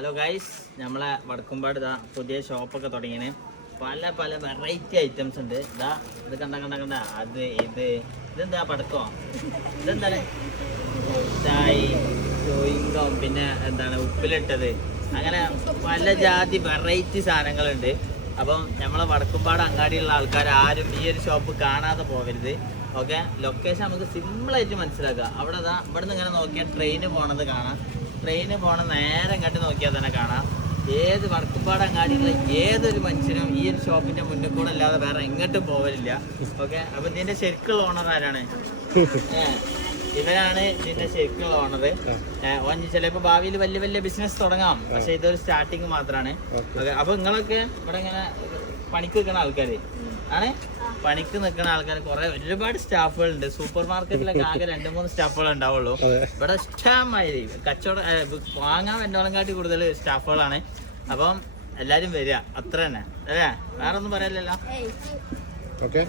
Hello guys, നമ്മളെ വടക്കുംപാട് ഇതാ പുതിയ ഷോപ്പൊക്കെ തുടങ്ങിയാണ്. പല പല വെറൈറ്റി ഐറ്റംസ് ഉണ്ട്. ഇതാ ഇത് കണ്ട അത് ഇതെന്താ പടക്കോ, ഇതെന്താണ് ചായ് ചോയിങ്കം, പിന്നെ എന്താണ് ഉപ്പിലിട്ടത്, അങ്ങനെ പല ജാതി വെറൈറ്റി സാധനങ്ങളുണ്ട്. അപ്പം നമ്മളെ വടക്കുംപാട് അങ്ങാടിയുള്ള ആൾക്കാർ ആരും ഈ ഒരു ഷോപ്പ് കാണാതെ പോകരുത്. ഓക്കെ, ലൊക്കേഷൻ നമുക്ക് സിമ്പിളായിട്ട് മനസ്സിലാക്കാം. ഇവിടെ നിന്ന് ഇങ്ങനെ നോക്കിയാൽ ട്രെയിന് പോണത് കാണാം. ട്രെയിന് പോണ നേരെ ഇങ്ങോട്ട് നോക്കിയാൽ തന്നെ കാണാം. ഏത് വടക്കുംപാട് അങ്ങാടിയുള്ള ഏതൊരു മനുഷ്യനും ഈ ഒരു ഷോപ്പിന്റെ മുന്നിൽ കൂടെ അല്ലാതെ വേറെ എങ്ങോട്ടും പോകലില്ല. ഓക്കെ, അപ്പൊ ഇതിന്റെ ശരിക്കുള്ള ഓണർ ആരാണ്? ഇവരാണ് ഇതിന്റെ ശരിക്കുള്ള ഓണർ. ചിലപ്പോ ഭാവിയിൽ വലിയ വലിയ ബിസിനസ് തുടങ്ങാം, പക്ഷെ ഇതൊരു സ്റ്റാർട്ടിങ് മാത്രമാണ്. ഓക്കെ, അപ്പൊ നിങ്ങളൊക്കെ ഇവിടെ ഇങ്ങനെ പണിക്ക് നിൽക്കുന്ന ആൾക്കാര് ആണ്. പണിക്ക് നിൽക്കുന്ന ആൾക്കാർ ഒരുപാട് സ്റ്റാഫുകളുണ്ട്. സൂപ്പർ മാർക്കറ്റിലൊക്കെ ആകെ 2-3 സ്റ്റാഫുകൾ ഉണ്ടാവുള്ളൂ. ഇവിടെ ഇഷ്ടമായി കച്ചവടം വാങ്ങാൻ എന്നോളെങ്കാട്ടി കൂടുതൽ സ്റ്റാഫുകളാണ്. അപ്പം എല്ലാരും വരിക, അത്ര തന്നെ അല്ലേ, വേറെ ഒന്നും പറയാനില്ലല്ലോ. ഓക്കെ.